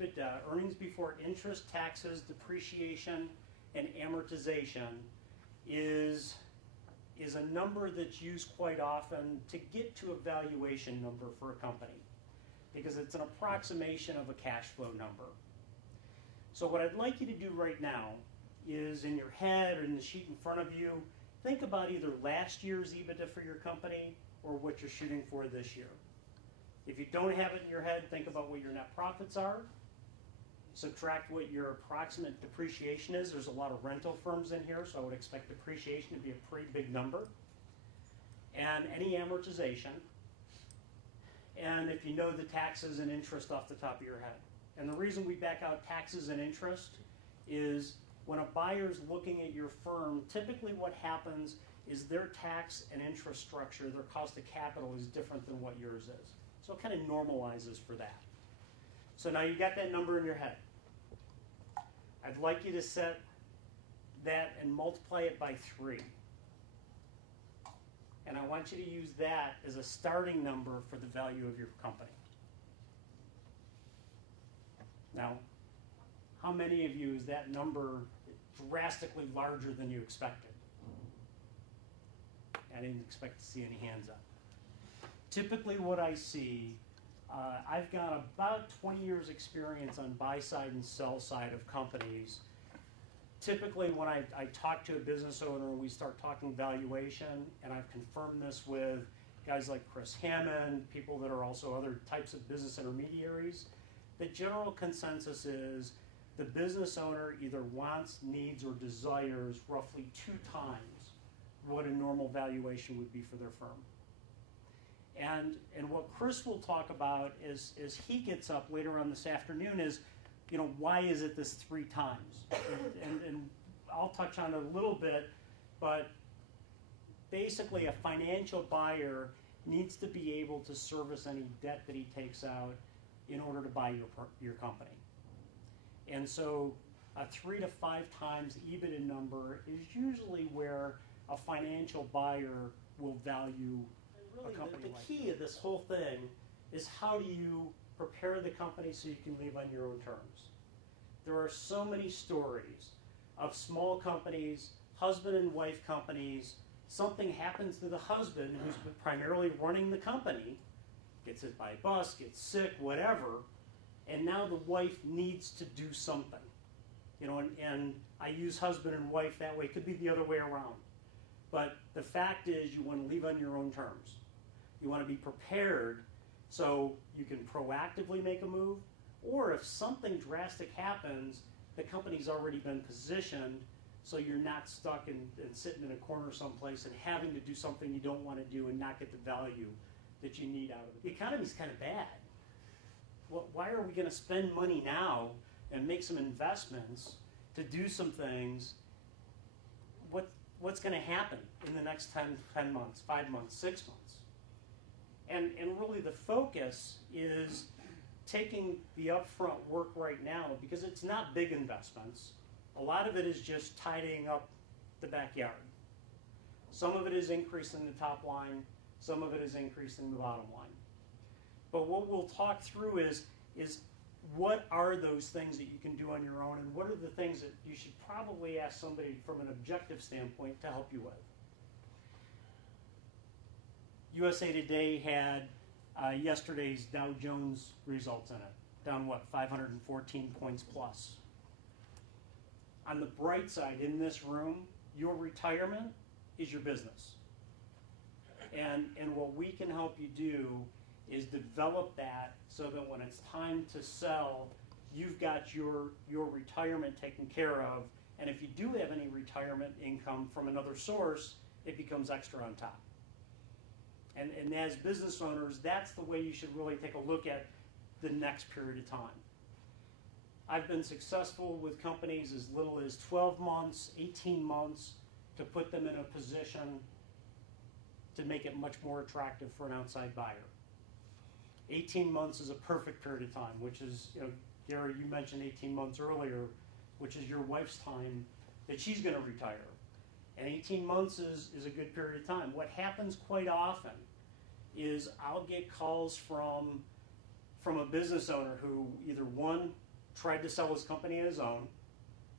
EBITDA, earnings before interest, taxes, depreciation, and amortization, is a number that's used quite often to get to a valuation number for a company, because it's an approximation of a cash flow number. So what I'd like you to do right now is, in your head or in the sheet in front of you, think about either last year's EBITDA for your company or what you're shooting for this year. If you don't have it in your head, think about what your net profits are. Subtract what your approximate depreciation is. There's a lot of rental firms in here, so I would expect depreciation to be a pretty big number. And any amortization. And if you know the taxes and interest off the top of your head. And the reason we back out taxes and interest is when a buyer's looking at your firm, typically what happens is their tax and interest structure, their cost of capital is different than what yours is. So it kind of normalizes for that. So now you got that number in your head. I'd like you to set that and multiply it by 3. And I want you to use that as a starting number for the value of your company. Now, how many of you is that number drastically larger than you expected? I didn't expect to see any hands up. Typically what I see, I've got about 20 years experience on buy side and sell side of companies. Typically when I talk to a business owner and we start talking valuation, and I've confirmed this with guys like Chris Hammond, people that are also other types of business intermediaries, the general consensus is the business owner either wants, needs, or desires roughly 2 times what a normal valuation would be for their firm. And what Chris will talk about is he gets up later on this afternoon is, you know, why is it this 3 times? And I'll touch on it a little bit, but basically a financial buyer needs to be able to service any debt that he takes out in order to buy your company. And so a 3 to 5 times EBITDA number is usually where a financial buyer will value a company. The key of this whole thing is, how do you prepare the company so you can leave on your own terms? There are so many stories of small companies, husband and wife companies. Something happens to the husband who's primarily running the company, gets hit by a bus, gets sick, whatever, and now the wife needs to do something. You know, and I use husband and wife that way. It could be the other way around. But the fact is, you want to leave on your own terms. You want to be prepared so you can proactively make a move, or if something drastic happens, the company's already been positioned so you're not stuck and sitting in a corner someplace and having to do something you don't want to do and not get the value that you need out of it. The economy's kind of bad. Why are we going to spend money now and make some investments to do some things? What's going to happen in the next 10 months, 5 months, 6 months? And really the focus is taking the upfront work right now, because it's not big investments. A lot of it is just tidying up the backyard. Some of it is increasing the top line, some of it is increasing the bottom line. But what we'll talk through is what are those things that you can do on your own, and what are the things that you should probably ask somebody from an objective standpoint to help you with. USA Today had yesterday's Dow Jones results in it, down what, 514 points plus. On the bright side, in this room, your retirement is your business. And what we can help you do is develop that so that when it's time to sell, you've got your retirement taken care of. And if you do have any retirement income from another source, it becomes extra on top. And as business owners, that's the way you should really take a look at the next period of time. I've been successful with companies as little as 12 months, 18 months, to put them in a position to make it much more attractive for an outside buyer. 18 months is a perfect period of time, which is, you know, Gary, you mentioned 18 months earlier, which is your wife's time that she's going to retire. And 18 months is a good period of time. What happens quite often is I'll get calls from a business owner who either, one, tried to sell his company on his own,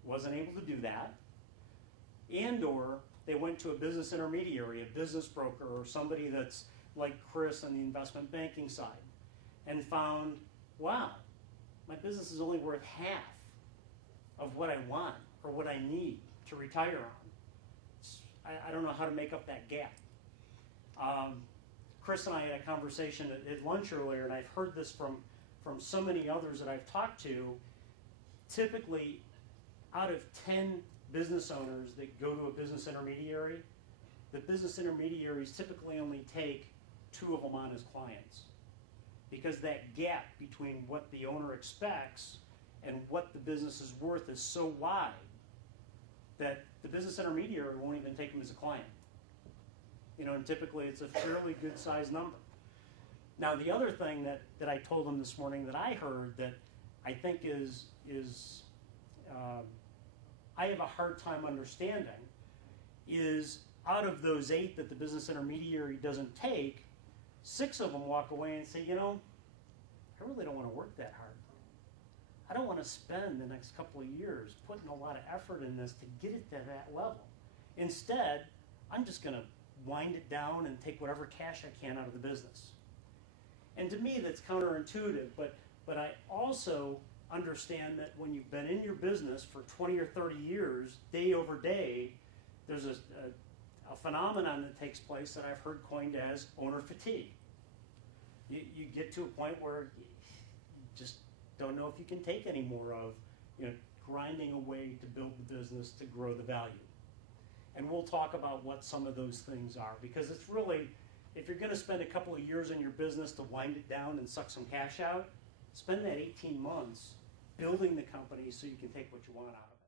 wasn't able to do that, and or they went to a business intermediary, a business broker, or somebody that's like Chris on the investment banking side, and found, wow, my business is only worth half of what I want or what I need to retire on. I don't know how to make up that gap. Chris and I had a conversation at lunch earlier, and I've heard this from so many others that I've talked to. Typically, out of 10 business owners that go to a business intermediary, the business intermediaries typically only take 2 of them on as clients, because that gap between what the owner expects and what the business is worth is so wide that the business intermediary won't even take them as a client. You know, and typically it's a fairly good sized number. Now, the other thing that I told them this morning that I heard that I think is I have a hard time understanding is, out of those 8 that the business intermediary doesn't take, 6 of them walk away and say, you know, I really don't want to work that hard. I don't want to spend the next couple of years putting a lot of effort in this to get it to that level. Instead, I'm just going to wind it down and take whatever cash I can out of the business. And to me, that's counterintuitive, but I also understand that when you've been in your business for 20 or 30 years, day over day, there's a phenomenon that takes place that I've heard coined as owner fatigue. You get to a point where you just don't know if you can take any more of, you know, grinding away to build the business, to grow the value. And we'll talk about what some of those things are, because it's really, if you're going to spend a couple of years in your business to wind it down and suck some cash out, spend that 18 months building the company so you can take what you want out of it.